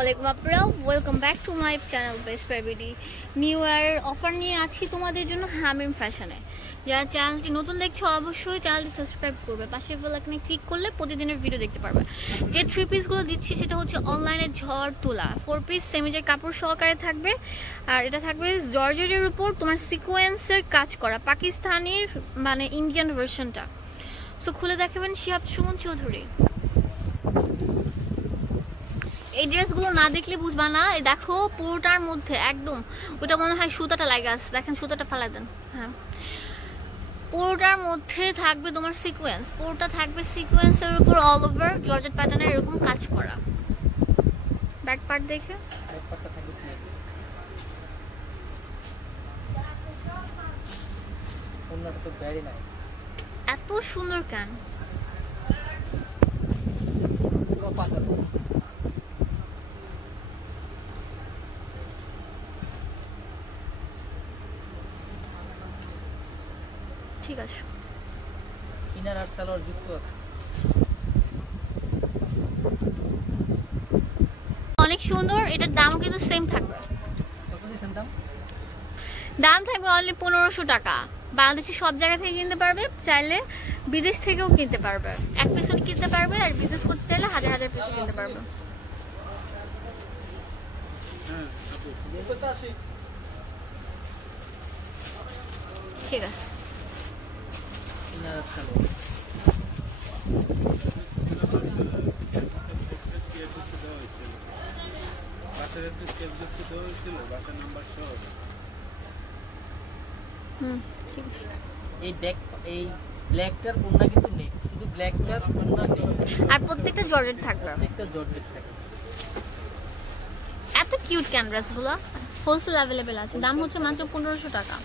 আসসালামু আলাইকুম আপনারা, welcome back to my channel best ফেবিডি। নিউ ইয়ার অফার নিয়ে আছি তোমাদের জন্য হামিম ফ্যাশনে। যারা চ্যানেলটি নতুন দেখছো অবশ্যই চ্যানেলটি সাবস্ক্রাইব করবে, পাশে বেল আইকনে ক্লিক করলে প্রতিদিনের ভিডিও দেখতে পারবে। যে 3 পিসগুলো দিচ্ছি সেটা হচ্ছে অনলাইনে ঝড় তোলা 4 পিস সেমিজের কাপড় সহকারে থাকবে। আর এটা থাকবে জর্জেটের উপর তোমার সিকোয়েন্সের কাজ করা, পাকিস্তানির মানে ইন্ডিয়ান ভার্সনটা। সো খুলে দেখাবেন শিহাব সুমন চৌধুরী। এই ড্রেসগুলো না দেখলে বুঝবা না, দেখো পুরোটার মধ্যে একদম ওটা মনে হয় সুতাটা লাগে আছে, দেখেন সুতাটা ফালাই দেন। হ্যাঁ, পুরোটার মধ্যে থাকবে তোমার সিকোয়েন্স, পুরোটা থাকবে সিকোয়েন্সের উপর অল ওভার জর্জেট প্যাটার্নে এরকম কাজ করা। ব্যাক পার্ট দেখে এত সুন্দর কেন? ঠিক আছে, ইনার আর সালোয়ার যুক্ত আছে। অনেক সুন্দর। এটার দামও কিন্তু সেম থাকবে। কত দিছেন দাম? দাম থাকবে অনলি 1500 টাকা। বাংলাদেশে সব জায়গা থেকে কিনতে পারবে, চাইলে বিদেশ থেকেও কিনতে পারবে। এক পিসও কিনতে পারবে, আর বিজনেস করতে চাইলে হাজার হাজার পিসও কিনতে পারবে। ঠিক আছে, ইনার আর সালোয়ার ঠিক আছে। এই ব্ল্যাকটার কোনটা কিন্তু নেই, শুধু ব্ল্যাকটার কোনটা নেই, আর প্রত্যেকটা জর্জেট থাকবে, প্রত্যেকটা জর্জেট থাকে। এত কিউট ক্যানভাসগুলো হোলসেল অ্যাভেলেবেল আছে। দাম হচ্ছে মাত্র 1500 টাকা।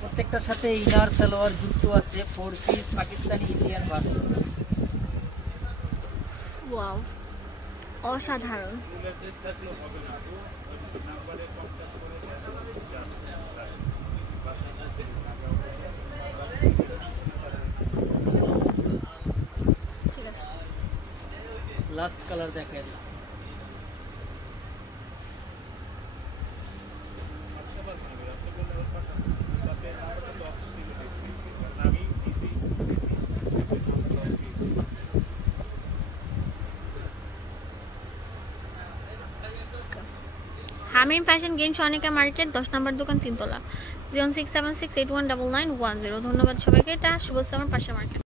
প্রত্যেকটার সাথে ইনার সালোয়ার যুক্ত আছে, 4 piece Pakistani Indian version. Wow, অসাধারণ। ঠিক আছে, লাস্ট কালার দেখা যাচ্ছে। হামিম ফ্যাশন গেইন সনিকা মার্কেট 10 নম্বর দোকান, 3 তলা, 0676819910। ধন্যবাদ সবাইকে। এটা শুভ সামার পাশে মার্কেট।